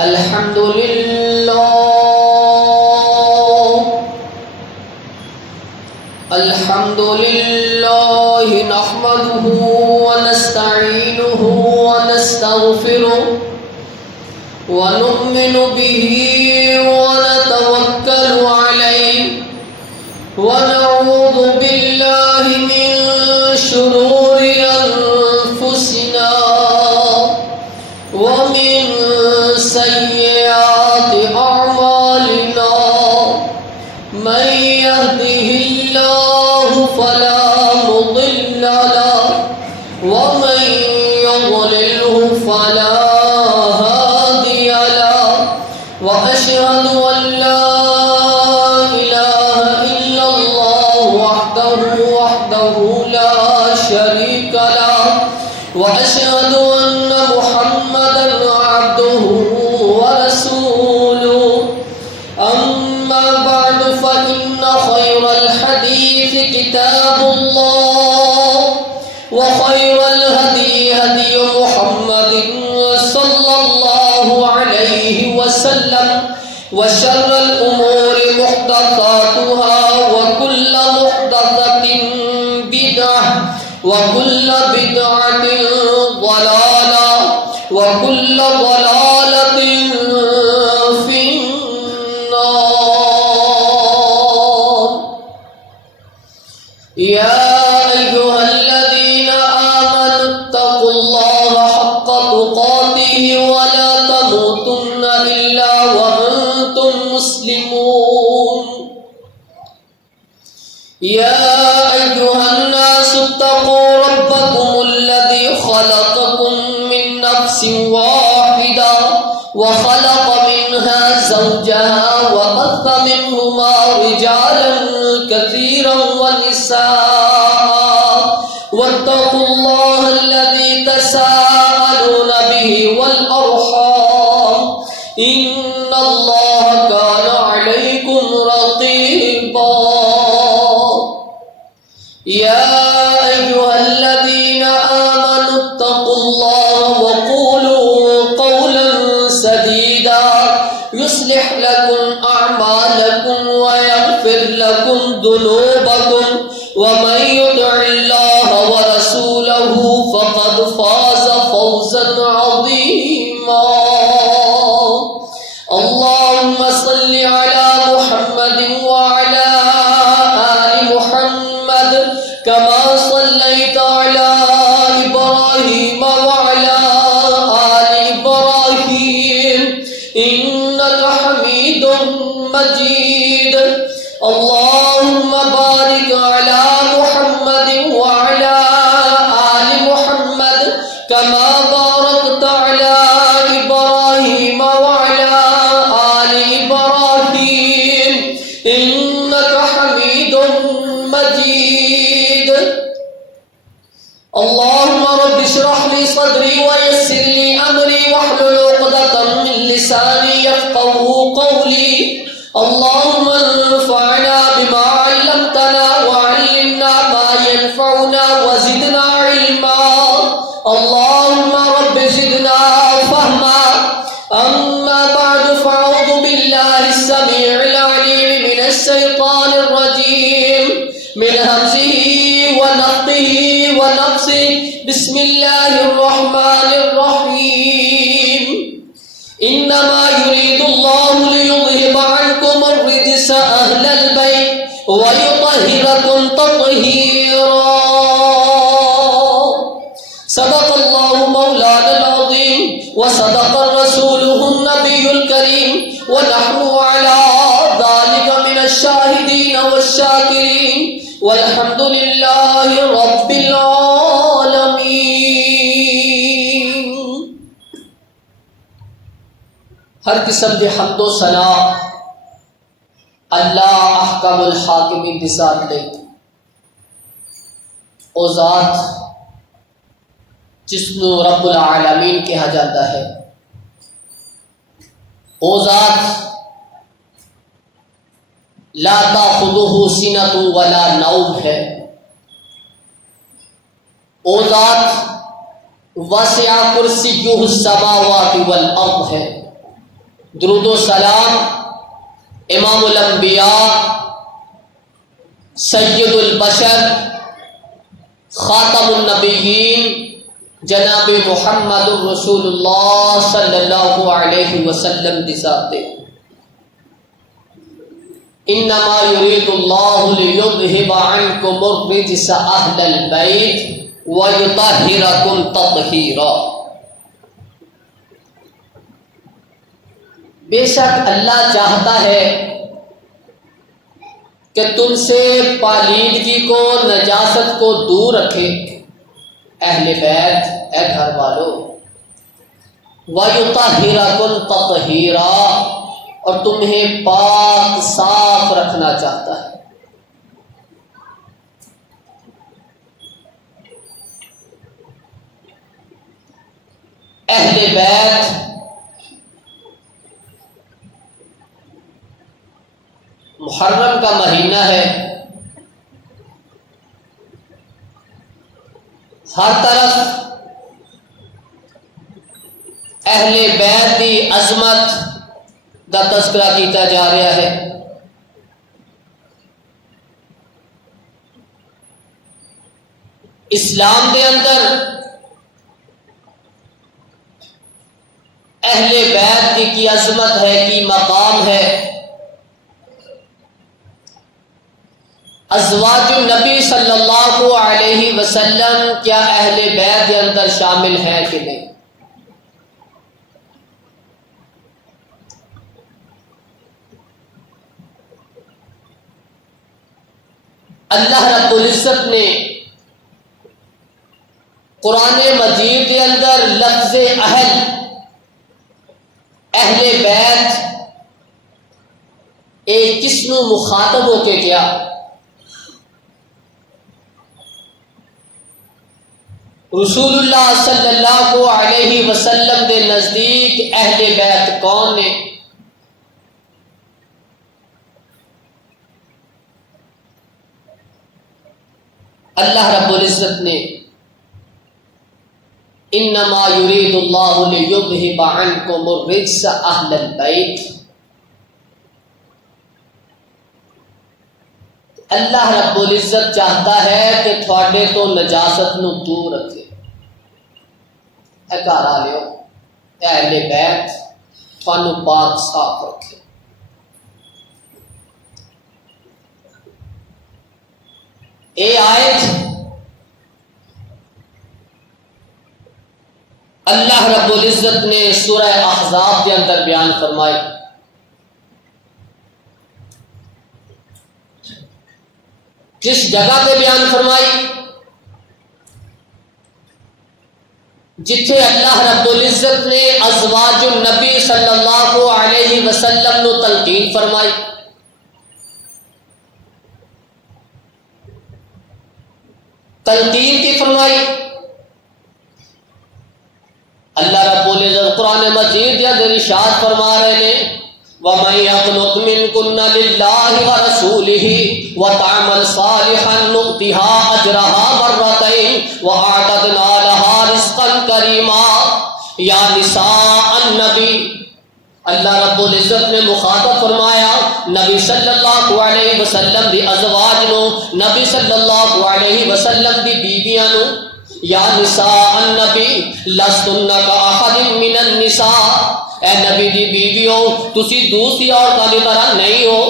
الحمد لله نحمده ونستعينه ونستغفره ونؤمن به ونتوكل عليه ونعوذ بالله من شرور أنفسنا ومن سيئات أعمالنا من يهده الله فلا مضل له ومن يضلله فلا هادي له وأشهد أن لا إله إلا الله وحده لا شريك له وأشهد أن محمدا عبده ورسوله أما بعد فإن خير الحديث كتاب الله وخير الهدي هدي محمد صلى الله عليه وسلم وشر الأمور محدثاتها وكل محدثة بدعة وكل بدعة ضلالة وكل ضلالة في النار. يا أيها الذين آمنوا اتقوا الله حق تقاته ولا تموتن إلا وأنتم مسلمون. يا أيها الناس اتقوا ربكم الذي خلقكم من نفس واحدة وخلق منها زوجها وبث منهما رجالا كثيرا ونساء واتقوا الله الذي تساءلون به والأرحام إن الله كان عليكم رقيبا. يا أيها الذين آمنوا اتقوا الله وقولوا قولا سديدا يصلح لكم أعمالكم ويغفر لكم ذنوبكم ومن يطع الله ورسوله فقد فاز فوزا عظيما. اللهم صل على محمد وعلى آل محمد كما صليت على إبراهيم وعلى آل إبراهيم إنك حميد مجيد. اللهم بارك على محمد وعلى آل محمد كما باركت على إبراهيم وعلى آل إبراهيم إنك حميد مجيد. اللهم رب اشرح لي صدري ويسر لي أمري واحلل عقدة من لساني يفقهوا قولي. اللهم انفعنا بما علمتنا وعلمنا ما ينفعنا وزدنا علما. اللهم رب زدنا فهما. أما بعد فأعوذ بالله السميع العليم من الشيطان الرجيم من همزه ونفخه ونفسه. بسم الله الرحمن الرحيم. إنما يريد الله ليذهب عنكم الرجس أهل البيت ويطهركم تطهيرا. صدق الله مولانا العظيم وصدق رسوله النبي الكريم ونحن على ذلك من الشاهدين والشاكرين والحمد لله رب العالمين. ہر قسم دی حمد و ثنا اللہ احکم الحاکمین دی ذات لئی. او ذات جس نو رب العالمین کہا جاتا ہے، او ذات لا تاخذہ سنۃ ولا نوم ہے. او ذات وسع کرسیہ السماوات والارض ہے. درود و سلام امام الانبیاء سید البشر خاتم النبیین جناب محمد رسول اللہ صلی اللہ علیہ وسلم دی ذات دے انما یرید اللہ لیذہب عنکم الرجس اہل البیت ویطہرکم تطہیرا۔ بے شک اللہ چاہتا ہے کہ تم سے پالیدگی کو، نجاست کو دور رکھے، اہل بیت، اے گھر والوں، وَيُطَهِّرَكُمْ تَطْهِيرًا، اور تمہیں پاک صاف رکھنا چاہتا ہے۔ اہل بیت محرم کا مہینہ ہے، ہر طرف اہل بیت دی عظمت دا تذکرہ کیتا جا رہا ہے۔ اسلام دے اندر اہل بیت کی عظمت ہے، کی مقام ہے۔ ازواج النبی صلی اللہ علیہ وسلم کیا اہل بیت کے اندر شامل ہیں کہ نہیں؟ اللہ رب العزت نے قرآن مجید کے اندر لفظ اہل بیت ایک کس نو مخاطب ہو کے کیا؟ رسول اللہ صلی اللہ علیہ وسلم دے نزدیک اہل بیت کون نے؟ اللہ رب العزت نے انما یرید اللہ لیذہب عنکم الرجس اہل البیت، اللہ رب العزت چاہتا ہے کہ تھوڑے تو نجاست نو دور رکھے۔ اے گھر والو، اے اہل بیت، تھانو پاک صاف رکھے۔ اے آیت اللہ رب العزت نے سورہ احزاب کے اندر بیان فرمائی۔ کس جگہ پہ بیان فرمائی؟ جتھے اللہ رب العزت نے ازواج النبی صلی اللہ علیہ وسلم نو تلقین فرمائی۔ تلقین کی فرمائی؟ اللہ رب العزت قرآن مجید یا ارشاد فرما رہے ہیں وَمَن يَقْنُتْ مِنكُنَّ لِلَّهِ وَرَسُولِهِ وَتَعْمَلْ صَالِحًا نُؤْتِهَا أَجْرَهَا مَرَّتَيْنِ وَأَعْتَدْنَا لَهَا رِزْقًا كَرِيمًا۔ یا نساء النبی، اللہ رب العزت نے مخاطب فرمایا نبی صلی اللہ علیہ وسلم دی ازواج نو، نبی صلی اللہ علیہ وسلم دی بیویاں نو، یا نساء النبی لستن کاحد من النساء، اے نبی دی بیویوں تسی دوسری عورتاں دی طرح نہیں ہو۔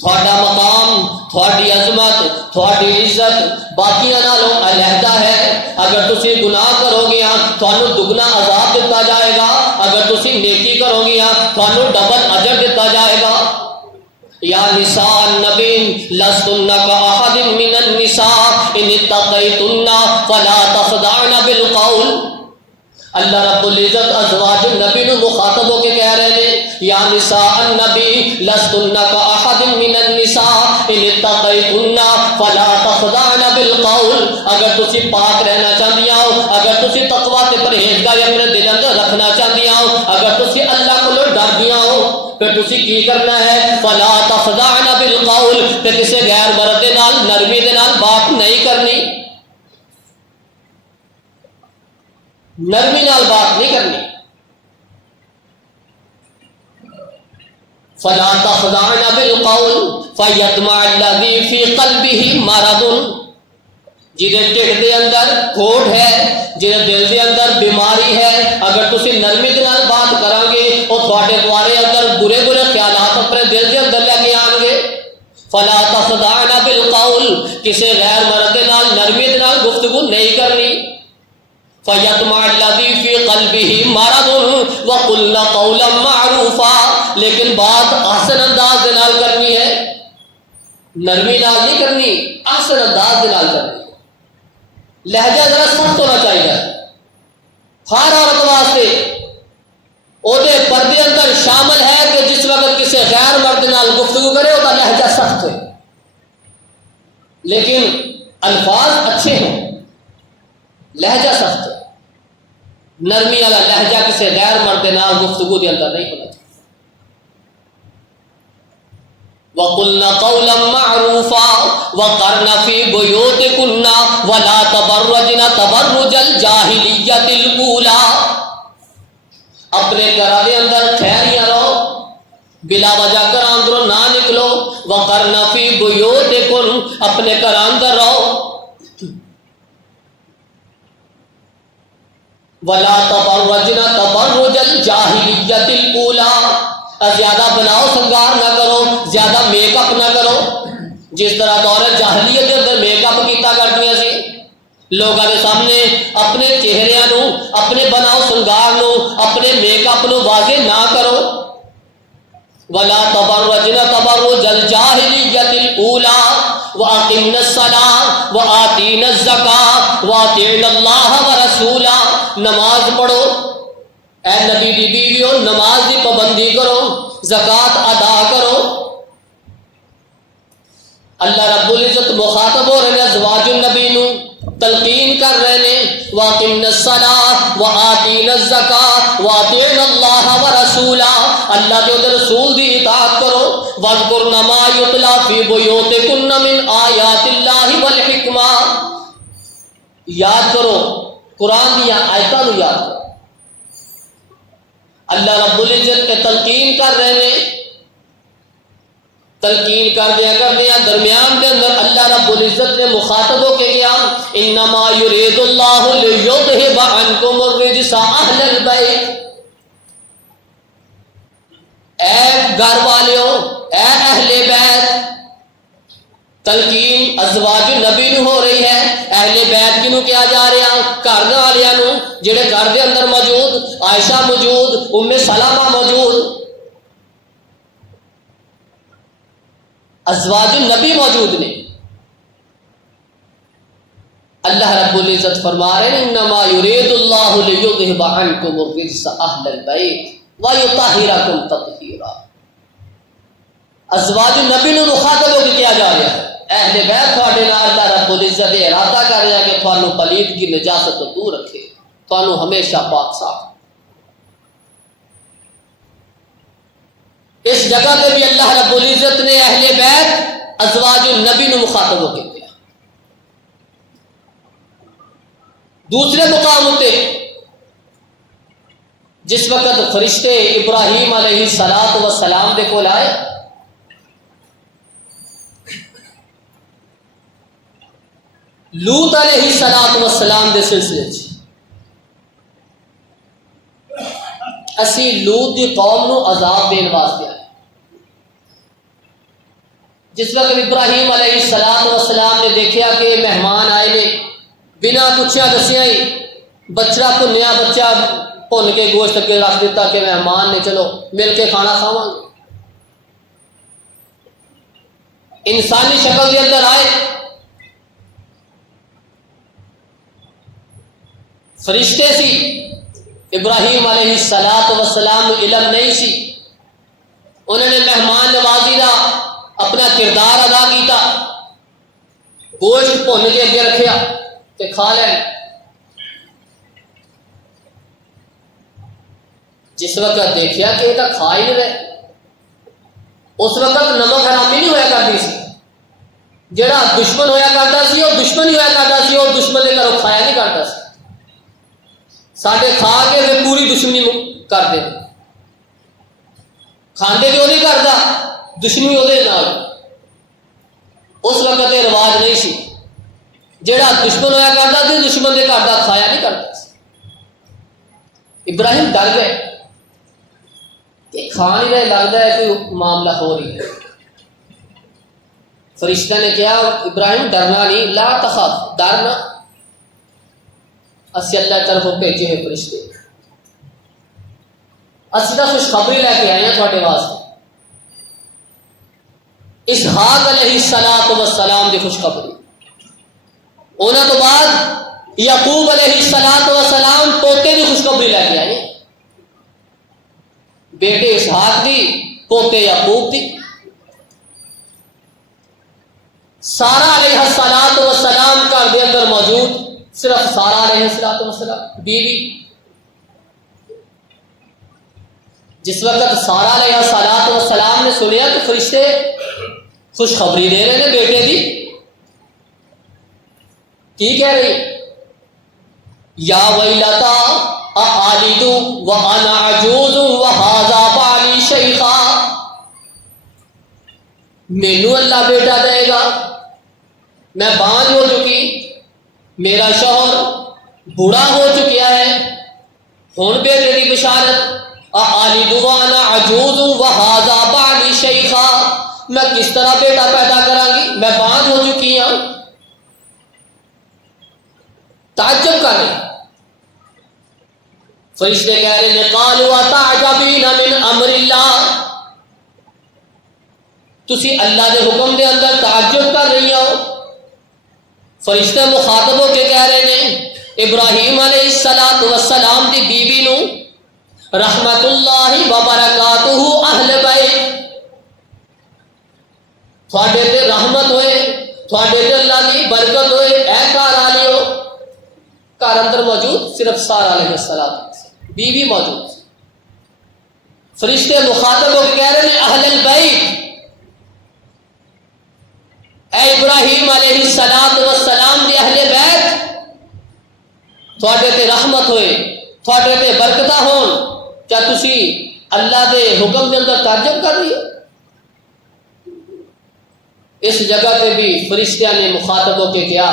تھوڑا مقام، تھوڑی عظمت، تھوڑی عزت باقیاں نالوں علیحدہ ہے۔ اگر تسی گناہ کرو گے تھانوں دگنا عذاب دیتا جائے گا، اگر تسی نیکی کرو گے تھانوں ڈبل اجر دیتا جائے گا۔ یا نساء النبی لستن کاحد من النساء ان اتقیتن فلا تخضعن بالقول۔ اللہ رب العزت ازواج النبی نو مخاطب ہو کے کہہ رہے ہیں یا نساء النبی لستن کاحد من النساء ان اتقیتن فلا تخضعن بالقول۔ اگر تسی پاک رہنا چاہدیاں ہو، اگر تسی تقوی تے پرہیزگاری اپنے دل اندر رکھنا چاہدیاں ہو، اگر تسی اللہ کو ڈردیاں ہو، پھر تسی کی کرنا ہے فلا تخضعن بالقول، تے کسے غیر مرد دے نال نرمی دے نال بات نہیں کرنی، نرمی نال بات نہیں کرنی۔ فلا تخضعن بالقول فیطمع الذی فی قلبہ مرض، جہدے ٹھڈ دے اندر کھوٹ ہے، جہدے دل دے اندر بیماری ہے، اگر تسی نرمی دے نال بات کران گے او تواڈے دوارے اندر برے برے خیالات اپنے دل دے اندر لے کے آن گے۔ فلا تخضعن بالقول، کسی غیر مرد دے نال نرمی دے نال گفتگو نہیں کرنی۔ فیطمع الذی فی قلبہ مرض وقلن قولا معروفا، لیکن بات احسن انداز دے نال کرنی ہے، نرمی نال نہیں کرنی، احسن انداز دے نال کرنی۔ لہجہ ذرا سخت ہونا چاہیے ہر عورت واسطے۔ وہ پردے اندر شامل ہے کہ جس وقت کسی غیر مرد نال گفتگو کرے وہ لہجہ سخت ہے، لیکن الفاظ اچھے ہوں، لہجہ سخت ہے، نرمی والا لہجہ کسی غیر مرد نال گفتگو کے اندر نہیں ہونا چاہیے۔ وَقُلْنَ قَوْلًا مَعْرُوفًا وَقَرْنَ فِي بُيُوتِكُنَّ وَلَا تَبَرَّجْنَ تَبَرُّجَ الْجَاهِلِيَّةِ الْأُولَىٰ، اپنے گھر کے اندر ٹھہریاں رہو، بلا وجہ گھر اندروں نہ نکلو۔ وَقَرْنَ فِي بُيُوتِكُنَّ، اپنے گھر اندر رہو۔ وَلَا تَبَرَّجْنَ تَبَرُّجَ الْجَاهِلِيَّةِ الْأُولَىٰ، زیادہ بناؤ سنگار نہ کرو، زیادہ میک اپ نہ کرو، جس طرح دور جاہلیت کے اندر میک اپ کیتا کرتی سی، لوگوں کے سامنے اپنے چہرے نو، اپنے بناؤ سنگار نو، اپنے میک اپ نو واضح نہ کرو۔ وَلَا تَبَرَّجْنَ تَبَرُّجَ الْجَاهِلِيَّةِ الْأُولَىٰ وَأَقِمْنَ الصَّلَاةَ وَآتِينَ الزَّكَاةَ وَأَطِعْنَ اللَّهَ وَرَسُولَهُ، نماز پڑھو اے نبی دی بیویوں، نماز دی پابندی کرو، زکوٰۃ ادا کرو۔ اللہ رب العزت مخاطب ہو رہے ہیں ازواج النبی نو، تلقین کر رہے ہیں وَأَقِمْنَ الصَّلَاةَ وَآتِينَ الزَّكَاةَ وَأَطِعْنَ اللَّهَ وَرَسُولَهُ، اللہ کے رسول دی اطاعت کرو۔ وَاذْكُرْنَ مَا يُتْلَىٰ فِي بُيُوتِكُنَّ مِنْ آيَاتِ اللَّهِ وَالْحِكْمَةِ، یاد کرو قرآن دی آیتاں نو یاد کرو۔ اللہ رب العزت کے تلقین کر رہے ہیں، تلقین کر دیا درمیان کے اندر اللہ رب العزت نے مخاطب ہو کے کیا، انما یرید اللہ لیذھب عنکم الرجس اہل البیت، اے گھر والیوں، اے اہل بیت، تلقین ازواج نبی نو ہو رہی ہے، اہل بیت کنو کیا جا رہا، گھر والیاں نو، جڑے گھر دے اندر موجود، عائشہ موجود، ام سلمہ موجود، ازواج النبی موجود نے۔ اللہ رب العزت فرما رہے ہیں انما یرید اللہ لیذھب عنکم الرجس اہل البیت ویطہرکم تطہیرا، ازواج النبی نو مخاطب ہو کے کیا جا رہا ہے، اہل بیت تھوڑے نال اللہ رب العزت ارادہ کر رہا ہے کہ تھانوں پلیدگی نجاست تو دور رکھے، تھانوں ہمیشہ پاک صاف۔ اس جگہ پہ بھی اللہ رب العزت نے اہل بیت ازواج النبی نو مخاطب ہو کے کیا۔ دوسرے مقام پہ جس وقت فرشتے ابراہیم علیہ السلام دے کول آئے، لوط علیہ السلام دے سلسلے اسی لوط دی قوم نو عذاب دین واسطے آئے۔ جس وقت ابراہیم علیہ السلام نے دیکھا کہ مہمان آئے نے، بنا پوچھیا دسیا ہی بچڑا بھنیا بچہ بھن کے گوشت اگے رکھ دیتا کہ مہمان نے چلو مل کے کھانا کھاواں گے۔ انسانی شکل کے اندر آئے، فرشتے سی، ابراہیم علیہ السلام علم نہیں سی، انہوں نے مہمان نوازی کا اپنا کردار ادا کیتا، گوشت بھن کے اگے رکھیا کہ کھا لیں۔ جس وقت دیکھا کہ یہ کھا ہی نہیں رہے، اس وقت نمک حرامی نہیں ہوا کرتی سی، جڑا دشمن ہویا کرتا سی وہ دشمن ہی ہویا کرتا سی، اور دشمن کے گھروں کھایا نہیں کرتا سی، ساڈے کھا کے پوری دشمنی کر دے۔ کھاندے کیوں نہیں کرتا دشمنی ਉਹਦੇ ਨਾਲ اس وقت یہ رواج نہیں سی جہاں دشمن ہویا کرتا تو دشمن کے گھر کا کھایا نہیں کرتا. ابراہیم ڈر گئے کہ کھا نہیں رہے لگتا ہے کہ معاملہ ہو رہی ہے. فرشتہ نے کہا ابراہیم ڈرنا نہیں لا تخاف ڈرنا اسی اللہ طرف بھیجے ہیں فرشتے اسی تو خوشخبری لے کے آئے ہیں تھوڑے واسطے. اسحاق علیہ السلام والسلام کی خوشخبری انہوں تو بعد یعقوب علیہ السلام والسلام پوتے کی خوشخبری لے کے آئے. بیٹے اسحاق دی پوتے یعقوب دی. سارا علیہ السلام والسلام گھر کے اندر موجود صرف سارا علیہ السلام والسلام بیوی. جس وقت سارا علیہ السلام والسلام نے سنیا کہ فرشتے خوشخبری دے رہے ہیں بیٹے دی کی کہہ رہی یا ویلتا اآلد وانا عجوز وہذا بالی شیخا مینو اللہ بیٹا دے گا میں بانجھ ہو چکی میرا شوہر بوڑھا ہو چکیا ہے ہن بیٹے کی بشارت اآلد وانا عجوز وہذا بالی شیخا میں کس طرح بیٹا پیدا کراں گی میں بانجھ ہو چکی ہوں. تعجب کر رہے فرشتے کہہ رہے ہیں قالوا تعجبین من امر اللہ تسی اللہ کے حکم دے اندر تعجب کر رہی ہو. فرشتے مخاطب ہو کے کہہ رہے ہیں ابراہیم علیہ السلام والسلام دی بیوی نو رحمت اللہ وبرکاتہ اہل بیت تھوڑے تے رحمت ہوئے تھوڑے تے اللہ کی برکت ہوئے اے گھر والیو. گھر اندر موجود صرف سارا علیہ السلام بیوی موجود. فرشتے مخاطب ہو کے کہہ رہے ہیں اہل البیت اے ابراہیم علیہ السلام والسلام دی اہل بیت تھوڑے تے رحمت ہوئے تھوڑے تے برکتہ ہون کیا تسی اللہ دے حکم دے اندر تعجب کر رہی ہو. اس جگہ پہ بھی فرشتیاں نے مخاطب ہو کے کیا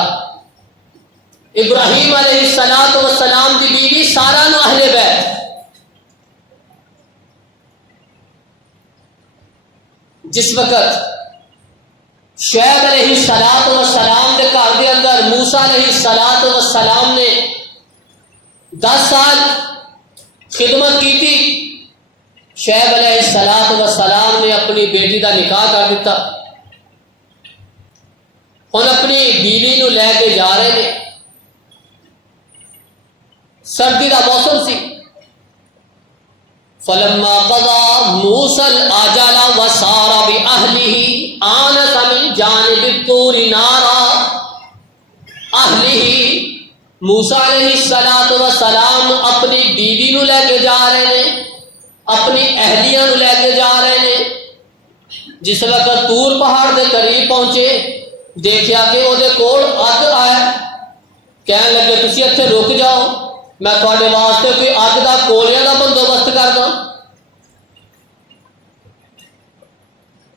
ابراہیم علیہ السلام والسلام کی بیوی سارا نو اہل بیت جس وقت شعیب علیہ السلام والسلام کے گھر کے اندر موسیٰ علیہ السلام والسلام نے 10 سال خدمت کی تھی شعیب علیہ السلام والسلام نے اپنی بیٹی کا نکاح کر دیتا. ہن اپنی بیوی نو لے کے جا رہے ہیں سردی کا موسم سی. فلما قضى موسى الاجل وسار باهله آنس من جانب الطور نارا اهله موسیٰ علیہ الصلوۃ والسلام اپنی بیوی نو لے کے جا رہے ہیں اپنی اہلیہ نو لے کے جا رہے ہیں. جس وقت طور پہاڑ کے قریب پہنچے دیکھا کہ وہ کول اگ آیا کہنے لگے تسی اتنے رک جاؤ میں تھوڑے واسطے کوئی اگ کا کولیاں کا بندوبست کردا.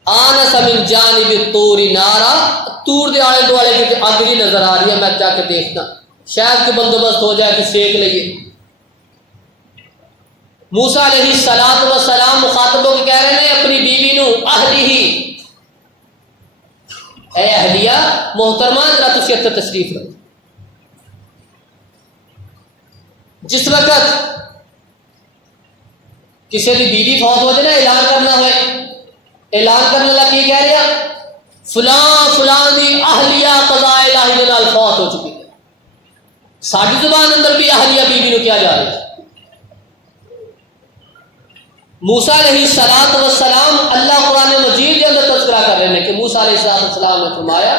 آنس من جانب الطور نارا طور دے آلے دوالے کی اگ بھی نظر آ رہی ہے میں جا کے دیکھنا شاید کہ بندوبست ہو جائے کہ سیک لئیے. موسیٰ علیہ السلام والسلام مخاطب ہو کے کہہ رہے ہیں اپنی بیوی نو اہلی اے اہلیہ محترمہ ذرا تسی اتنے تشریف لو. جس وقت کسی کی بیوی فوت ہو جائے نا اعلان کرنا ہوئے اعلان کرنے لگا کی کہہ رہا فلاں فلاں دی اہلیہ قضاء الہی دے نال فوت ہو چکی ہے. ساری زبان اندر بھی اہلیہ بیوی نو کیا جا رہا ہے. موسیٰ علیہ السلام والسلام اللہ قرآن مجید کے اندر تذکرہ کر رہے ہیں کہ موسیٰ علیہ السلام نے فرمایا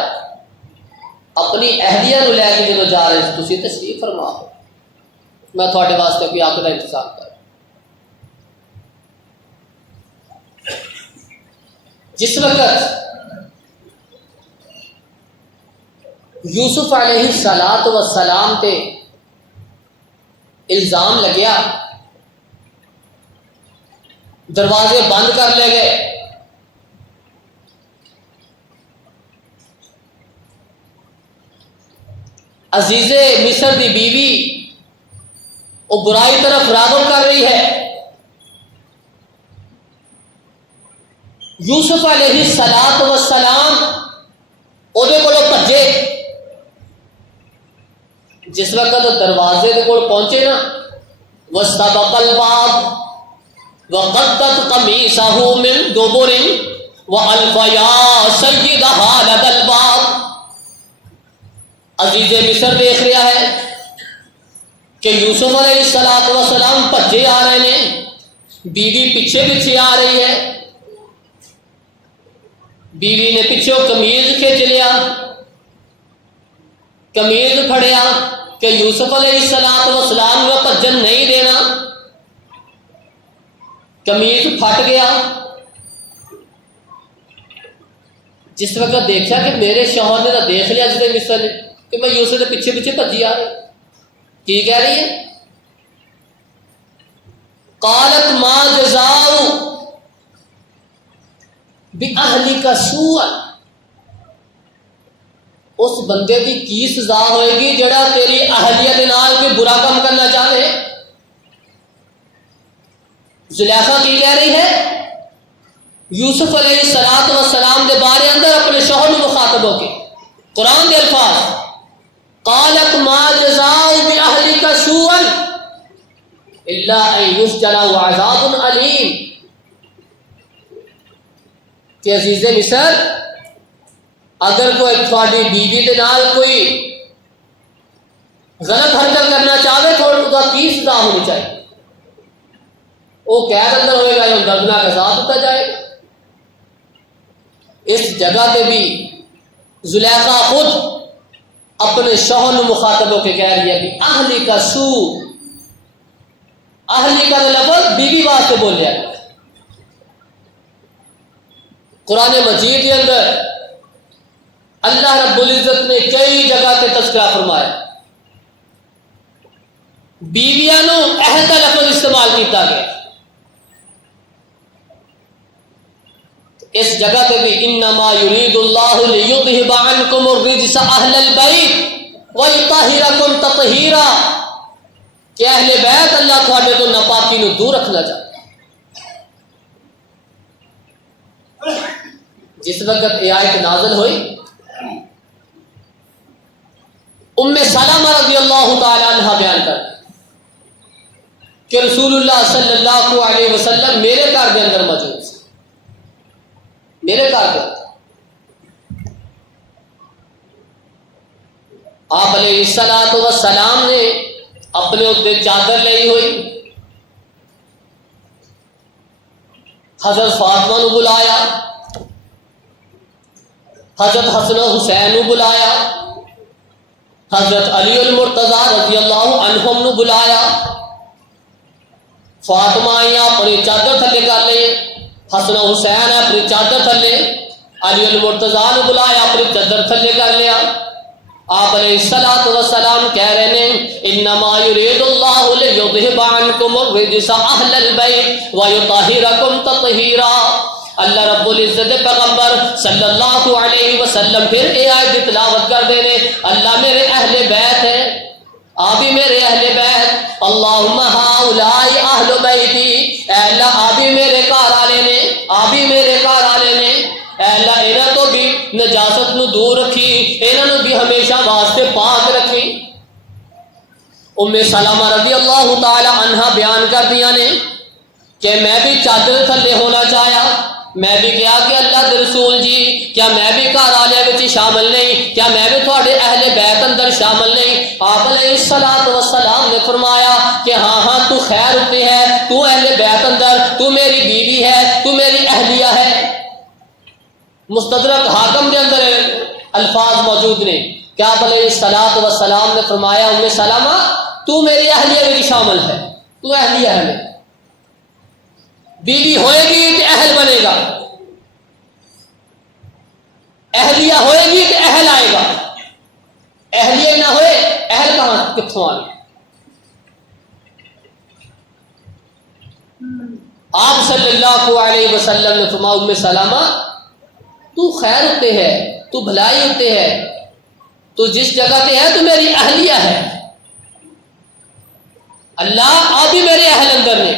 اپنی اہلیہ نو لے کے جب جا رہے ہیں تسی تشریف فرماؤ میں تھوڑے واسطے کوئی آگ کا انتظام کر. جس وقت یوسف علیہ الصلوۃ والسلام تے الزام لگیا دروازے بند کر لے گئے. عزیز مصر کی بیوی وہ برائی طرف راغب کر رہی ہے. یوسف علیہ الصلوۃ والسلام وہ بھجے. جس وقت دروازے کے کول پہنچے نا، واستبق الباب وقدت قمیصہ من دبر والف یا سیدہا لدى الباب. عزیز مصر دیکھ رہا ہے کہ یوسف علیہ السلام بھجے آ رہے ہیں، بیوی پیچھے پیچھے آ رہی ہے. بیوی نے پیچھے قمیض کھینچ لیا، قمیض پھڑیا کہ یوسف علیہ السلام کو بھجن نہیں دینا. قمیض پھٹ گیا. جس وقت دیکھا کہ میرے شوہر نے تو دیکھ لیا عزیز مصر نے کہ میں یوسف کے پیچھے پیچھے بھجی آ رہی. کی کہہ رہی ہے؟ قالت ما جزاء بأہلک سوءا. اس بندے کی سزا ہوئے گی جڑا تیری اہلیہ دے نال کوئی برا کام کرنا چاہے. زلیخا کی کہہ رہی ہے؟ یوسف علیہ السلام دے بارے اندر اپنے شوہر میں مخاطب ہو کے قرآن دے الفاظ قالت ما جزاء بأہلک سوءا الا ان یسجن وعذاب علیم. کہ عزیز مصر اگر کوئی تھوڑی بیوی کے نال کوئی غلط حرکت کرنا چاہے تو اس کا کی سزا ہونی چاہیے؟ وہ قید اندر ہوئے گا یا دردناک عذاب ہوتا جائے گا. اس جگہ پہ بھی زلیخا خود اپنے شوہر میں مخاطب ہو کے کہہ رہی ہے کہ اہلی کا سو. اہلی کا لفظ بیوی واسطے بولیا. قرآن مجید کے اندر اللہ رب العزت نے کئی جگہ تے تذکرہ فرمایا. بیویاں نو عہد کا لفظ استعمال کیتا گیا. اس جگہ پہ بھی انما یرید اللہ لیذھب عنکم الرجس اہل البیت ویطہرکم تطہیرا. کہ اہل بیت اللہ تھوڑے تو ناپاکی نو دور رکھنا چاہتا. جس وقت یہ آیت نازل ہوئی ام سلمہ رضی اللہ تعالی عنہ بیان کر کہ رسول اللہ صلی اللہ علیہ وسلم میرے گھر کے اندر موجود تھے. میرے گھر کے آپ علیہ الصلوۃ والسلام نے اپنے اتنے چادر لی ہوئی. حضرت فاطمہ نو بلایا، حضرت حسن و حسین نو بلایا، حضرت علی المرتضیٰ رضی اللہ عنہم نو بلایا. فاطمہ آئیاں اپنی چادر تھلے کر لے، حسن و حسین اپنی چادر تھلے، علی المرتضیٰ نے بلایا اپنی چادر تھلے کر لیا. آپ علیہ الصلوۃ والسلام کہہ رہے ہیں انما یرید اللہ لیذھب عنکم الرجس اہل البیت ویطہرکم تطہیرا. اللہ رب العزت پیغمبر صلی اللہ علیہ وسلم پھر یہ آیت تلاوت کر دے نے اللہ میرے اہل بیت ہے، آپ بھی میرے اہل بیت. اللہم ہؤلاء اہل بیتی. اے اللہ آپ بھی میرے گھر والے نے، آپ بھی میرے گھر والے نے. اے اللہ انہاں تو بھی نجاست نو دور رکھی، انہاں نو بھی ہمیشہ واسطے پاک رکھی. ام سلمہ رضی اللہ تعالی عنہ بیان کر دیا نے کہ میں بھی چادر تھلے ہونا چاہیا. میں بھی کہا کہ اللہ کے رسول جی کیا میں بھی گھر والے وچ شامل نہیں، کیا میں بھی تھوڑے اہل بیت اندر شامل نہیں؟ آپ علیہ الصلوۃ والسلام نے فرمایا کہ ہاں ہاں تو خیر ہوتی ہے، تو اہل بیت اندر، تو میری بیوی ہے، تو میری اہلیہ ہے. مستدرک حاکم کے اندر الفاظ موجود نے کہ آپ علیہ الصلوۃ والسلام نے فرمایا ام سلمہ تو میری اہلیہ میں شامل ہے، تو اہلیہ ہے میری. بیوی ہوئے گی تو اہل بنے گا، اہلیہ ہوئے گی تو اہل آئے گا. اہلیہ نہ ہوئے اہل کہاں کتوں آئے؟ آپ صلی اللہ علیہ وسلم نے فرمایا ام سلمہ تو خیر ہوتے ہے، تو بھلائی ہوتے ہے، تو جس جگہ پہ ہے تو میری اہلیہ ہے، اللہ آپ بھی میرے اہل اندر نے۔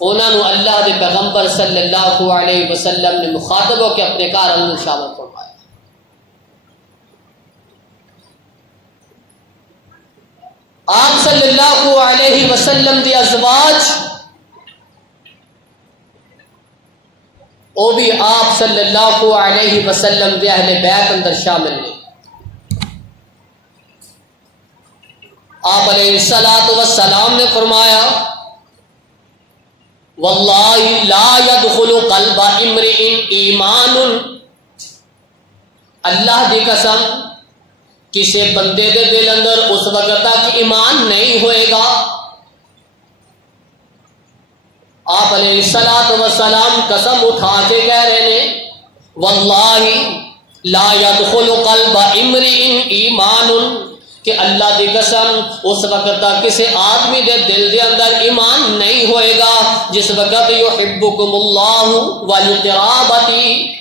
انہوں نے اللہ کے پیغمبر صلی اللہ علیہ وسلم نے مخاطب ہو کے اپنے گھر اندر شامل فرمایا۔ آپ صلی اللہ علیہ وسلم دی ازواج وہ بھی آپ صلی اللہ علیہ وسلم دے اہل بیت اندر شامل نے۔ آپ علیہ الصلوۃ والسلام نے فرمایا واللہ لا يدخل قلب امرئ ایمان، اللہ دی قسم کسی بندے دے دل اندر اس وقت تک ایمان نہیں ہوئے گا۔ آپ علیہ الصلوۃ والسلام قسم اٹھا کے کہہ رہے ہیں واللہ لا يدخل قلب امرئ ایمان، کہ اللہ دی قسم اس وقت تک کسی آدمی دے دل دے اندر ایمان نہیں ہوئے گا جس وقت یحبکم اللہ والقرابتی،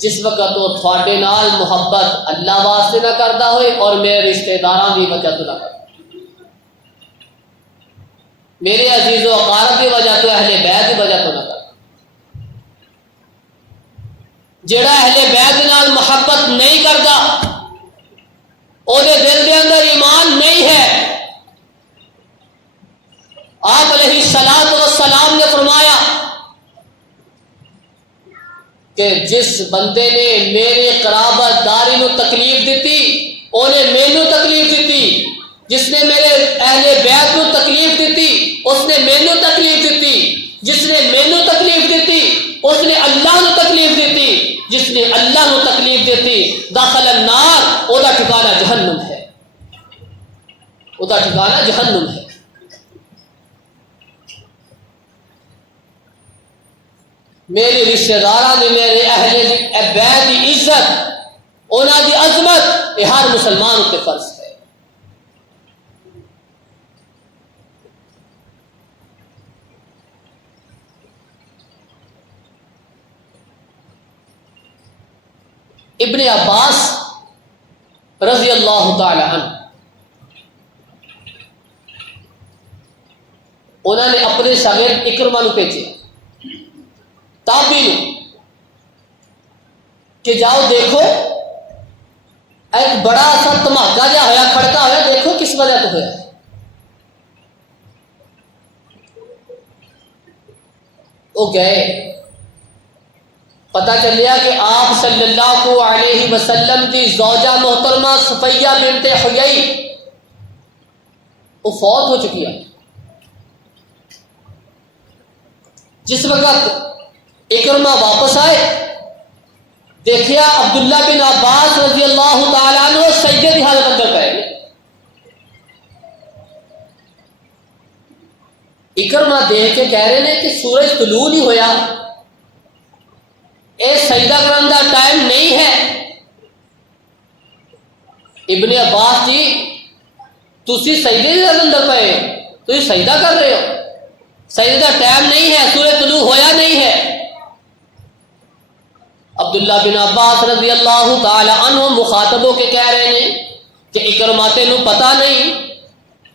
جس وقت وہ تھوڑے نال محبت اللہ واسطے نہ کرتا ہوئے اور میرے رشتہ داراں دی وجہ تو نہ کرتا، میرے عزیز و اقارب کی وجہ تو اہل بیت کی وجہ تو نہ کرتا۔ جڑا اہل بیت نال محبت نہیں کرتا او دے دل دے اندر ایمان نہیں ہے۔ آپ علیہ الصلوۃ والسلام نے فرمایا کہ جس بندے نے میرے قرابت داری نو تکلیف دیتی انہیں مینو تکلیف دیتی، جس نے میرے اہل بیت کو تکلیف دیتی اس نے مینو تکلیف دیتی، جس نے مینو تکلیف دیتی اس نے اللہ نو تکلیف دیتی، جس نے اللہ نو تکلیف دیتی داخل النار، او دا ٹھکانہ جہنم ہے، او دا ٹھکانہ جہنم ہے۔ میرے رشتہ داراں نے میرے اہل بیت کی عزت، انہاں دی عظمت، یہ ہر مسلمان تے فرض ہے۔ ابن عباس رضی اللہ تعالی عنہ انہوں نے اپنے شاگرد اکرمہ نو بھیجے، تابعی نو، کہ جاؤ دیکھو ایک بڑا سا دھماکہ جہا ہوا، کھڑکا ہوا، دیکھو کس وجہ تو ہوا۔ وہ گئے، پتہ چلیا کہ آپ صلی اللہ علیہ وسلم کی زوجہ محترمہ صفیہ بنت حیی وہ فوت ہو چکی ہے۔ جس وقت اکرمہ واپس آئے دیکھیا عبداللہ بن عباس رضی اللہ تعالیٰ عنہ سجدے کی حالت اندر پے۔ اکرمہ دیکھ کے کہہ رہے ہیں کہ سورج طلوع نہیں ہویا، اے سجدہ کرنے کا ٹائم نہیں ہے۔ ابن عباس جی تسی سجدے کے اندر پے، تسی سجدہ کر رہے ہو، سجدے کا ٹائم نہیں ہے، سورج طلوع ہویا نہیں ہے۔ عبداللہ بن عباس رضی اللہ تعالی عنہ مخاطبوں کے کہہ رہے ہیں کہ اکرمہ تینوں پتہ نہیں،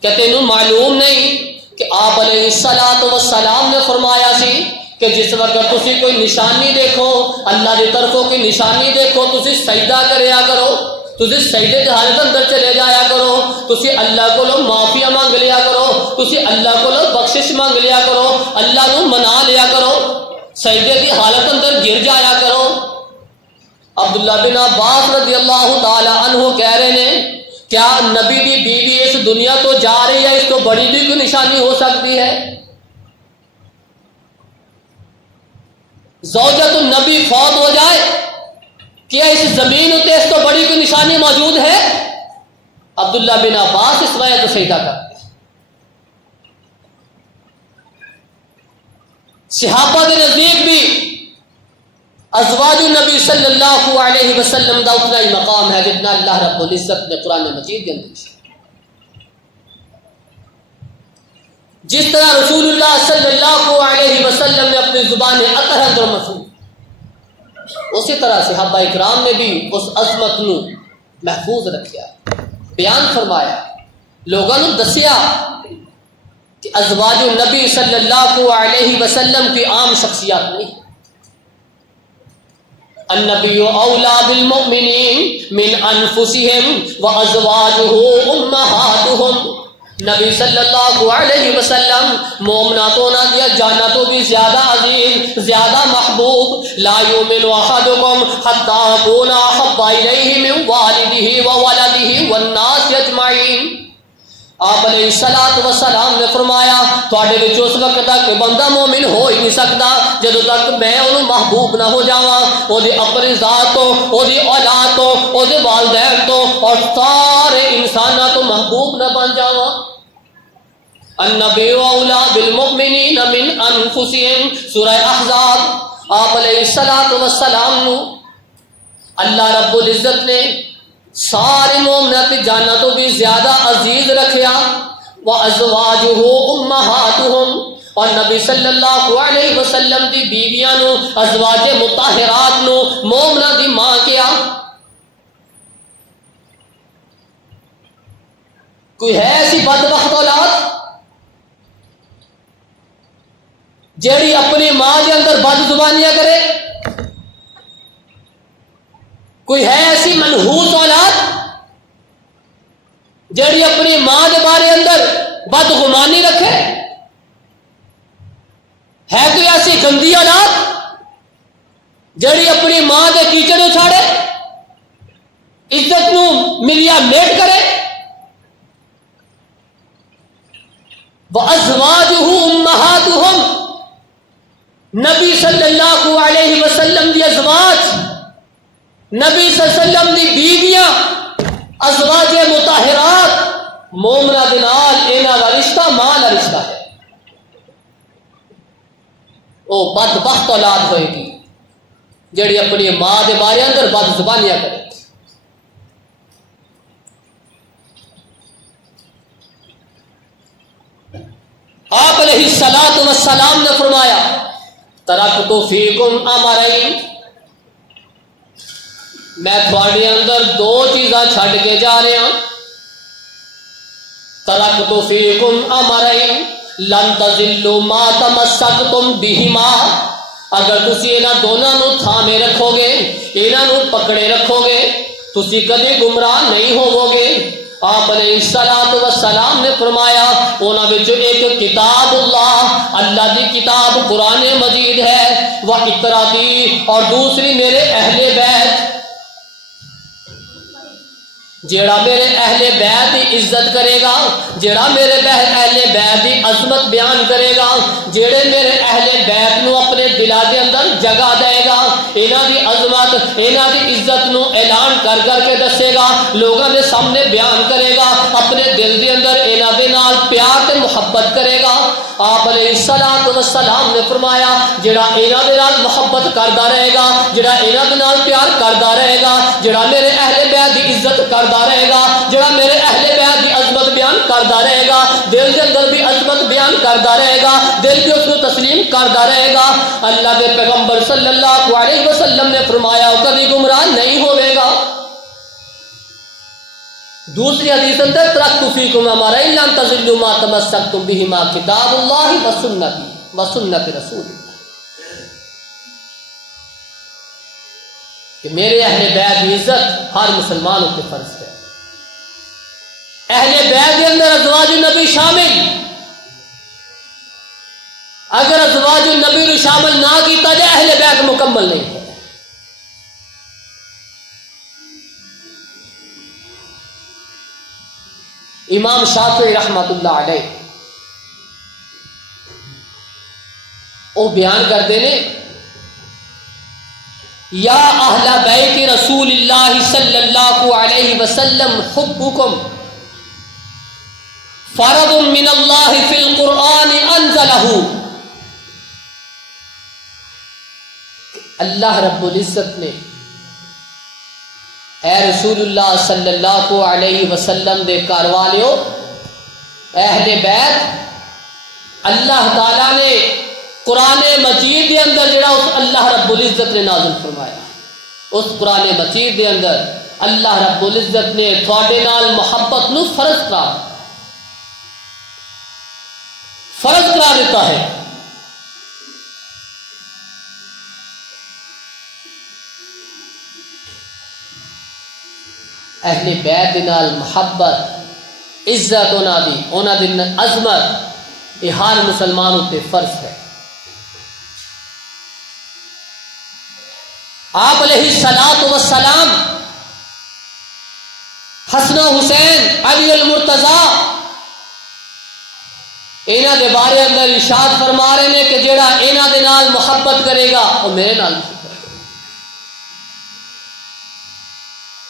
کہ تینوں معلوم نہیں کہ آپ علیہ الصلوۃ والسلام نے فرمایا سی کہ جس وقت تسی کوئی نشانی دیکھو، اللہ کی طرفوں کی نشانی دیکھو، تسی سجدہ کریا کرو، تسی سجدے کی حالت اندر چلے جایا کرو، تسی اللہ کو معافیا مانگ لیا کرو، تسی اللہ کو بخشش مانگ لیا کرو، اللہ نو منا لیا کرو، سجدے کی حالت اندر گر جایا کرو۔ عبداللہ بن عباس رضی اللہ تعالی عنہ کہہ رہے ہیں کیا نبی کی بیوی اس دنیا تو جا رہی ہے، اس کو بڑی بھی کوئی نشانی ہو سکتی ہے؟ زوجۃ النبی فوت ہو جائے، کیا اس زمین اتنے اس تو بڑی کوئی نشانی موجود ہے؟ عبداللہ بن عباس اس وجہ تو سجدہ کرتے ہیں۔ صحابہ کے نزدیک بھی ازواج النبی صلی اللہ علیہ وسلم کا اتنا ہی مقام ہے جتنا اللہ رب العزت نے قرآن مجید کے اندر۔ جس طرح رسول اللہ صلی اللہ علیہ وسلم نے اپنی زبان اطہر اور مسعود، اسی طرح صحابہ اکرام نے بھی اس عظمت نو محفوظ رکھیا، بیان فرمایا، لوگوں نے دسیا کہ ازواج النبی صلی اللہ علیہ وسلم کی عام شخصیات نہیں۔ النبی اولا بالمؤمنین من انفسهم وازواجہ امہاتہم، نبی صلی اللہ علیہ وسلم مومناتوں نہ دیا جانا تو بھی زیادہ عظیم، زیادہ محبوب۔ لا یؤمن احدکم حتی اکون احب الیہ من والدہ وولدہ والناس اجمعین۔ آپ علیہ السلام نے فرمایا تواڈے وچ اس وقت تک بندہ مومن ہو ہی نہیں سکتا جدوں تک میں انہوں محبوب نہ ہو جاواں، او دی اپنی ذات تو، او دی اولاد تو، او دے والدین تو، اور سارے انساناں تو محبوب نہ بن جاواں۔ النبی اولا بالمؤمنین من انفسهم، سورہ احزاب۔ آپ علیہ السلام نو اللہ رب العزت نے سارے مومنات کی جانا تو بھی زیادہ عزیز رکھیا۔ وازواجہ امہاتہم، اور نبی صلی اللہ علیہ وسلم دی بیویاں نو، ازواج مطہرات نو مومنہ دی ماں کیا۔ کوئی ہے ایسی بدبخت اولاد جیڑی اپنی ماں کے اندر بد زبانیاں کرے؟ کوئی ہے ایسی منحوس اولاد جیڑی اپنی ماں کے بارے اندر بدگمانی رکھے؟ ہے کوئی ایسی گندی اولاد جیڑی اپنی ماں کے کیچڑ اچھاڑے، عزت نو ملیا میٹ کرے؟ وازواجہ امہاتہم، نبی صلی اللہ علیہ وسلم دی ازواج، نبی صلی اللہ علیہ وسلم دی بیویاں، ازواج مطہرات، مومنہ دے نال انہاں دا رشتہ ماں دا رشتہ ہے۔ او بدبخت اولاد ہوئے گی جڑی اپنی ماں دے بارے اندر بد زبانیاں کرے۔ آپ علیہ السلام نے فرمایا ترکت فیکم امرین، میں تھوڑے اندر دو چیزاں چھڈ کے جا رہا ہوں۔ ترکت فیکم امرین لن تضلوا ما تمسکتم بہما، اگر تسی انہاں دونوں نو تھامے رکھو گے، انہاں نو پکڑے رکھو گے، تسی کدی گمراہ نہیں ہوو گے۔ آپ علیہ السلام نے فرمایا انہاں وچوں ایک کتاب اللہ دی کتاب قرآن مجید ہے، وہ اقراتی، اور دوسری میرے اہل بیت۔ جیڑا میرے اہل بیت کی عزت کرے گا، جیڑا میرے اہل بیت کی عظمت بیان کرے گا، جیڑے میرے اہل بیت نو اپنے دلا دے اندر جگہ دے گا، انہاں دی عظمت، انہاں دی عزت نو اعلان کر کے دسے گا، لوگوں کے سامنے بیان کرے گا، اپنے دل دے اندر انہاں دے نال پیار تے محبت کرے گا۔ آپ علیہ السلام نے فرمایا جڑا انہاں دے نال محبت کردا رہے گا، جڑا انہاں دے نال پیار کردا رہے گا، جڑا میرے اہل بیت کی عزت کردا رہے گا، جڑا میرے اہل بیت کی عظمت بیان کردا رہے گا، دل کے اندر بھی عظمت بیان کردا رہے گا، دل بھی اس کو تسلیم کردا رہے گا، اللہ کے پیغمبر صلی اللہ علیہ وسلم نے فرمایا کبھی گمراہ نہیں ہوئے گا۔ دوسری حدیث اندر ترکت فیکم امرین لن تضلوا ما تمسکتم بہما کتاب اللہ وسنت رسول اللہ، کہ میرے اہل بیت کی عزت ہر مسلمان کے فرض ہے۔ اہل بیت کے اندر ازواج النبی شامل، اگر ازواج النبی کو شامل نہ کیتا جائے اہل بیت مکمل نہیں ہے۔ امام شافعی رحمۃ اللہ علیہ وہ بیان کرتے ہیں یا اہل بیت رسول اللہ صلی اللہ علیہ وسلم حبکم فرض من اللہ فی القرآن انزلہ، اللہ رب العزت نے اے رسول اللہ صلی اللہ علیہ وسلم دے گھر والیو، اہل بیت، اللہ تعالیٰ نے قرآن مجید کے اندر جڑا اس اللہ رب العزت نے نازل فرمایا، اس قرآن مجید کے اندر اللہ رب العزت نے تھوڑے نال محبت نو فرض قرار دیتا ہے۔ اہل بیت دے نال محبت، عزت انہاں دی عظمت، یہ ہر مسلمان تے فرض ہے۔ آپ علیہ الصلوۃ والسلام حسن و حسین علی المرتضیٰ انہاں دے بارے اندر ارشاد فرما رہے ہیں کہ جیڑا انہاں دے نال محبت کرے گا وہ میرے نال محبت کرے گا،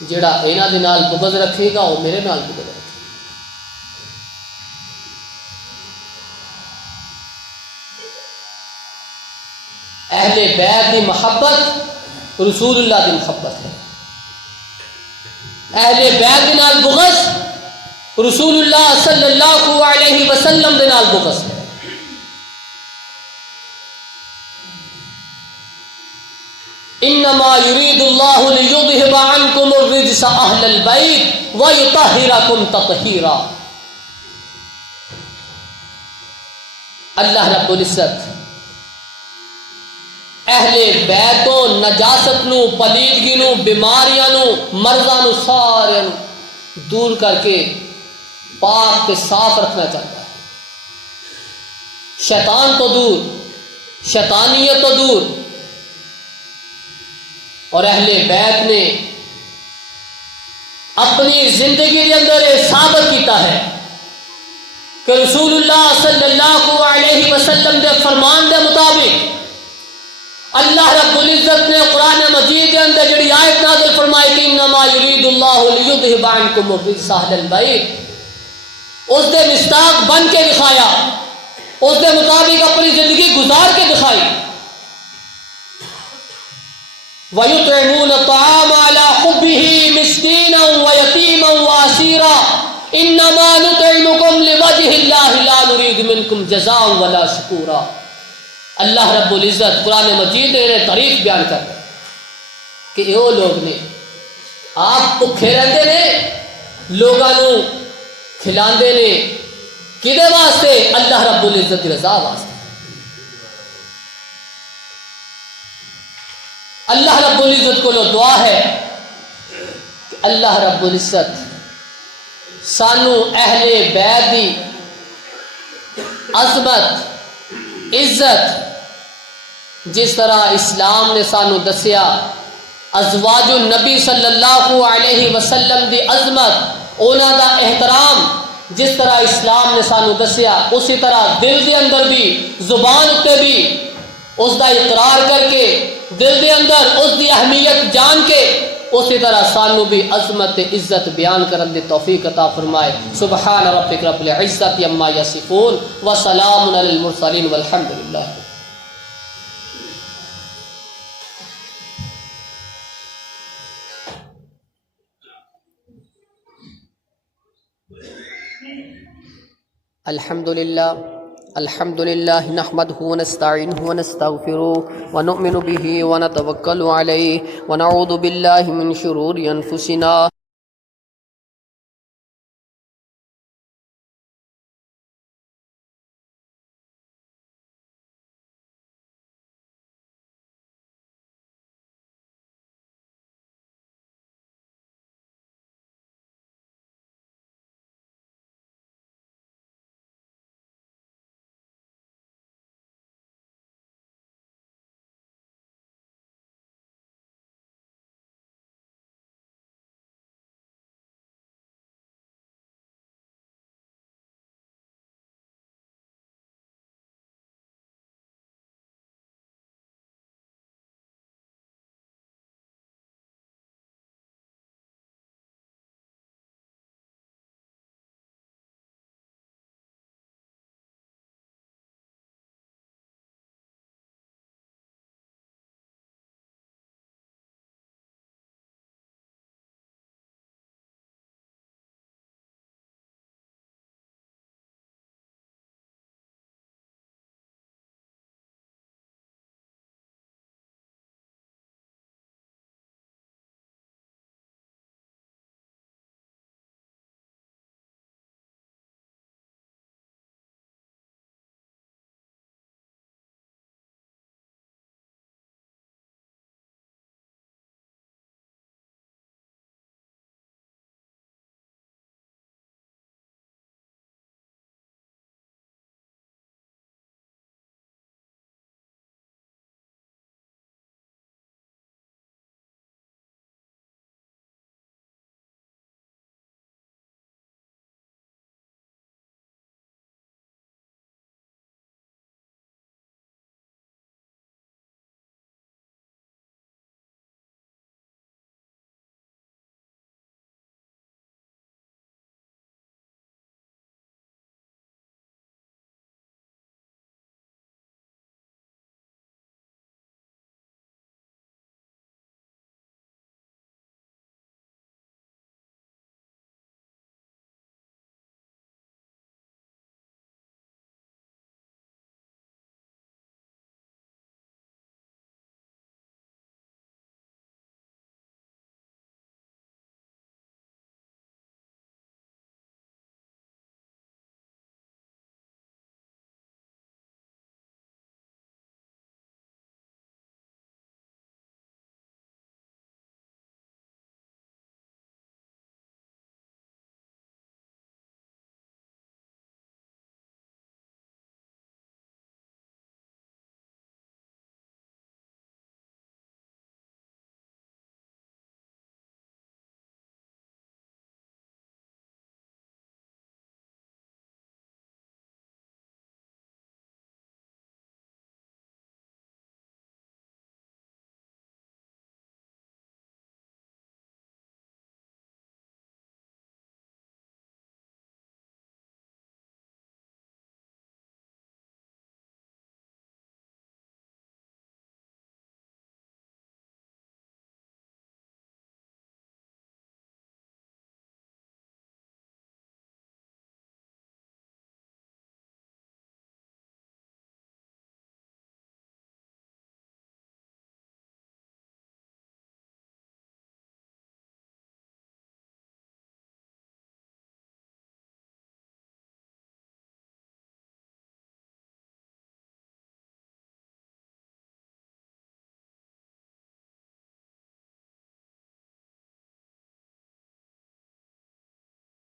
جیڑا انہاں دے نال بغض رکھے گا وہ میرے نال بغض رکھے گا۔ اہل بیت دی محبت رسول اللہ دی محبت ہے، اہل بیت دے نال بغض رسول اللہ صلی اللہ علیہ وسلم دے نال بغض ہے۔ انما یرید اللہ لیذہب عنکم الرجس اہل البیت ویطہرکم تطہیرا۔ اللہ رب العزت اہل بیت تو نجاست نو، پلیدگی نو، بیماریاں نو، مرضاں نو سارے نو دور کر کے پاک تے صاف رکھنا چاہتا ہے، شیطان تو دور، شیطانیت تو دور۔ اور اہل بیت نے اپنی زندگی کے اندر یہ ثابت کیتا ہے کہ رسول اللہ صلی اللہ علیہ وسلم دے فرمان دے مطابق اللہ رب العزت نے قرآن مجید کے اندر جڑی آیت نازل فرمائی تھی انما یرید اللہ لیذہب عنکم الرجس اہل البیت، اس دے مصداق بن کے دکھایا، اس دے مطابق اپنی زندگی گزار کے دکھائی۔ وَيُطْعِمُونَ الطَّعَامَ عَلَى حُبِّهِ مِسْكِينًا وَيَتِيمًا وَأَسِيرًا إِنَّمَا نُطْعِمُكُمْ لِوَجْهِ اللَّهِ لَا نُرِيدُ مِنْكُمْ جَزَاءً وَلَا شُكُورًا۔ اللہ رب العزت قرآن مجید نے تعریف بیان کر کہ یہ لوگ نے آپ بھوکے رہتے نے، لوگوں کو کھلاندے نے، کدے واسطے؟ اللہ رب العزت کی رضا واسطے۔ اللہ رب العزت کو دعا ہے کہ اللہ رب العزت سانو اہل بیت دی عظمت، عزت جس طرح اسلام نے سانو دسیا، ازواج النبی صلی اللہ علیہ وسلم دی عظمت، انہاں دا احترام جس طرح اسلام نے سانو دسیا، اسی طرح دل دے اندر بھی، زبان اتے بھی اس دا اقرار کر کے، دل دے اندر اس دی اہمیت جان کے، اسی طرح سانو بھی عظمت عزت بیان کرن دی توفیق عطا فرمائے۔ سبحان ربک رب العزت عما یصفون وسلام علی المرسلین والحمد للہ۔ الحمد للہ نحمده ونستعینه ونستغفره ونؤمن به ونتوکل علیہ ونعوذ باللہ من شرور انفسنا